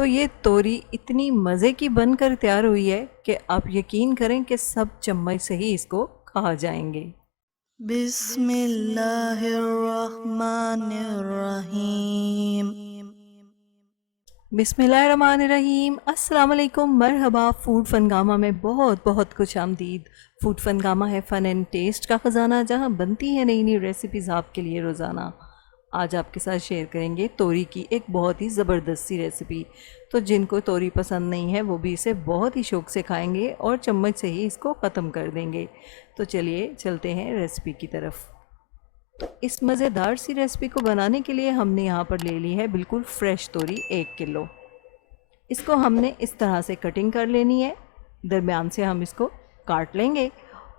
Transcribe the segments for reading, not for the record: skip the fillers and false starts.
तो ये तोरी इतनी मज़े की बनकर तैयार हुई है कि आप यकीन करें कि सब चम्मच से ही इसको खा जाएंगे। बिस्मिल्लाहिर्रहमानिर्रहीम। बिस्मिल्लाहिर्रहमानिर्रहीम। अस्सलाम वालेकुम, मरहबा। फूड फनगामा में बहुत बहुत खुश आमदीद। फूड फनगामा है फ़न एंड टेस्ट का ख़जाना, जहाँ बनती है नई नई रेसिपीज़ आपके लिए रोज़ाना। आज आपके साथ शेयर करेंगे तोरी की एक बहुत ही ज़बरदस्त सी रेसिपी। तो जिनको तोरी पसंद नहीं है वो भी इसे बहुत ही शौक़ से खाएंगे और चम्मच से ही इसको ख़त्म कर देंगे। तो चलिए चलते हैं रेसिपी की तरफ। तो इस मज़ेदार सी रेसिपी को बनाने के लिए हमने यहाँ पर ले ली है बिल्कुल फ्रेश तोरी 1 किलो। इसको हमने इस तरह से कटिंग कर लेनी है, दरमियान से हम इसको काट लेंगे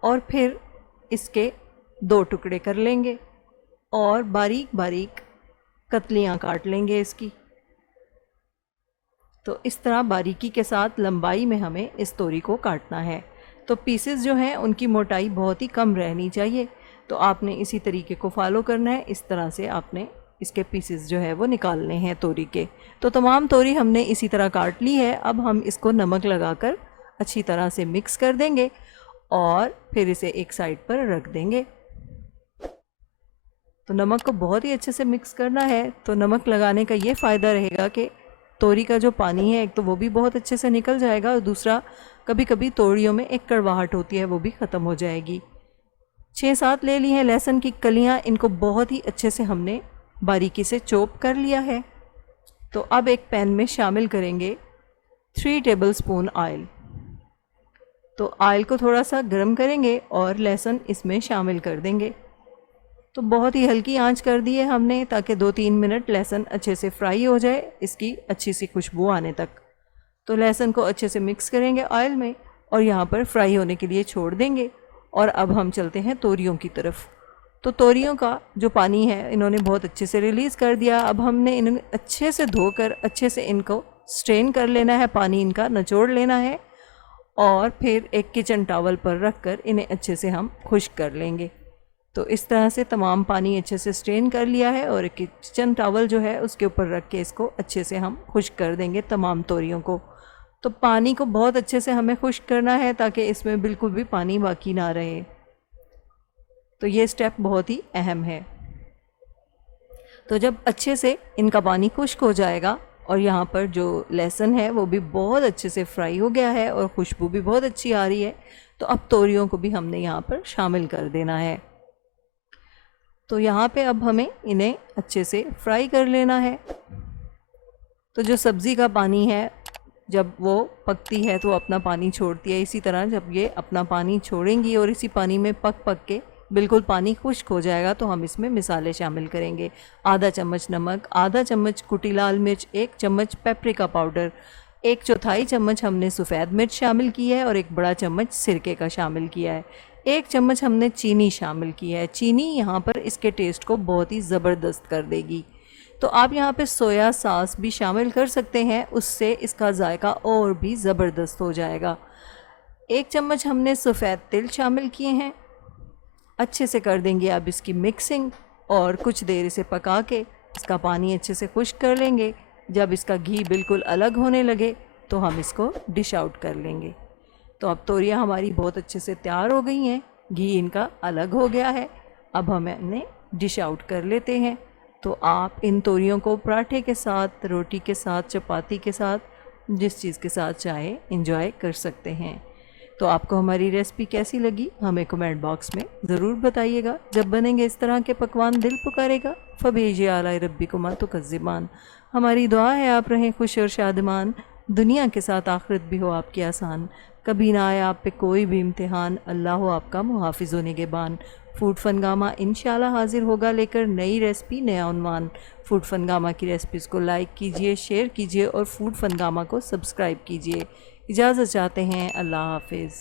और फिर इसके 2 टुकड़े कर लेंगे और बारीक बारीक कतलियाँ काट लेंगे इसकी। तो इस तरह बारीकी के साथ लंबाई में हमें इस तोरी को काटना है। तो पीसेस जो हैं उनकी मोटाई बहुत ही कम रहनी चाहिए। तो आपने इसी तरीके को फॉलो करना है। इस तरह से आपने इसके पीसेस जो है वो निकालने हैं तोरी के। तो तमाम तोरी हमने इसी तरह काट ली है। अब हम इसको नमक लगाकर अच्छी तरह से मिक्स कर देंगे और फिर इसे एक साइड पर रख देंगे। तो नमक को बहुत ही अच्छे से मिक्स करना है। तो नमक लगाने का ये फ़ायदा रहेगा कि तोरी का जो पानी है एक तो वो भी बहुत अच्छे से निकल जाएगा और दूसरा कभी कभी तोरियों में एक कड़वाहट होती है वो भी ख़त्म हो जाएगी। 6-7 ले ली हैं लहसुन की कलियां, इनको बहुत ही अच्छे से हमने बारीकी से चॉप कर लिया है। तो अब एक पैन में शामिल करेंगे 3 टेबलस्पून ऑयल। तो ऑयल को थोड़ा सा गर्म करेंगे और लहसुन इसमें शामिल कर देंगे। तो बहुत ही हल्की आंच कर दी है हमने ताकि 2-3 मिनट लहसुन अच्छे से फ्राई हो जाए, इसकी अच्छी सी खुशबू आने तक। तो लहसुन को अच्छे से मिक्स करेंगे ऑयल में और यहाँ पर फ्राई होने के लिए छोड़ देंगे। और अब हम चलते हैं तोरियों की तरफ। तो तोरियों का जो पानी है इन्होंने बहुत अच्छे से रिलीज़ कर दिया। अब हमने इन्हें अच्छे से धोकर अच्छे से इनको स्ट्रेन कर लेना है, पानी इनका निचोड़ लेना है और फिर एक किचन टॉवल पर रख कर इन्हें अच्छे से हम खुश्क कर लेंगे। तो इस तरह से तमाम पानी अच्छे से स्ट्रेन कर लिया है और एक किचन टॉवल जो है उसके ऊपर रख के इसको अच्छे से हम खुश्क कर देंगे तमाम तोरियों को। तो पानी को बहुत अच्छे से हमें खुश्क करना है ताकि इसमें बिल्कुल भी पानी बाकी ना रहे। तो ये स्टेप बहुत ही अहम है। तो जब अच्छे से इनका पानी खुश्क हो जाएगा और यहाँ पर जो लहसुन है वो भी बहुत अच्छे से फ्राई हो गया है और खुशबू भी बहुत अच्छी आ रही है, तो अब तोरियों को भी हमने यहाँ पर शामिल कर देना है। तो यहाँ पे अब हमें इन्हें अच्छे से फ्राई कर लेना है। तो जो सब्ज़ी का पानी है जब वो पकती है तो अपना पानी छोड़ती है, इसी तरह जब ये अपना पानी छोड़ेंगी और इसी पानी में पक पक के बिल्कुल पानी खुश्क हो जाएगा तो हम इसमें मिसाले शामिल करेंगे। आधा चम्मच नमक, आधा चम्मच कुटी लाल मिर्च, 1 चम्मच पेपरिका पाउडर, 1/4 चम्मच हमने सफ़ेद मिर्च शामिल की है और 1 बड़ा चम्मच सिरके का शामिल किया है। 1 चम्मच हमने चीनी शामिल की है। चीनी यहाँ पर इसके टेस्ट को बहुत ही ज़बरदस्त कर देगी। तो आप यहाँ पे सोया सॉस भी शामिल कर सकते हैं, उससे इसका जायका और भी ज़बरदस्त हो जाएगा। 1 चम्मच हमने सफ़ेद तिल शामिल किए हैं। अच्छे से कर देंगे अब इसकी मिक्सिंग और कुछ देर इसे पका के इसका पानी अच्छे से खुश्क कर लेंगे। जब इसका घी बिल्कुल अलग होने लगे तो हम इसको डिश आउट कर लेंगे। तो अब तोरियाँ हमारी बहुत अच्छे से तैयार हो गई हैं, घी इनका अलग हो गया है। अब हम इन्हें डिश आउट कर लेते हैं। तो आप इन तोरियों को पराठे के साथ, रोटी के साथ, चपाती के साथ, जिस चीज़ के साथ चाहे इंजॉय कर सकते हैं। तो आपको हमारी रेसिपी कैसी लगी हमें कमेंट बॉक्स में ज़रूर बताइएगा। जब बनेंगे इस तरह के पकवान दिल पुकारेगा, फ़बीजी आला रब्बिकुमा तुकज़्ज़िबान। हमारी दुआ है आप रहें खुश और शादमान, दुनिया के साथ आखिरत भी हो आपकी आसान, कभी ना आए आप पे कोई भी इम्तिहान, अल्लाह हो आपका मुहाफ़िज़ व निगहबान। फूड फनगामा इंशाल्लाह हाजिर होगा लेकर नई रेसिपी, नया उन्वान। फूड फनगामा की रेसिपीज़ को लाइक कीजिए, शेयर कीजिए और फूड फनगामा को सब्सक्राइब कीजिए। इजाज़त चाहते हैं, अल्लाह हाफिज़।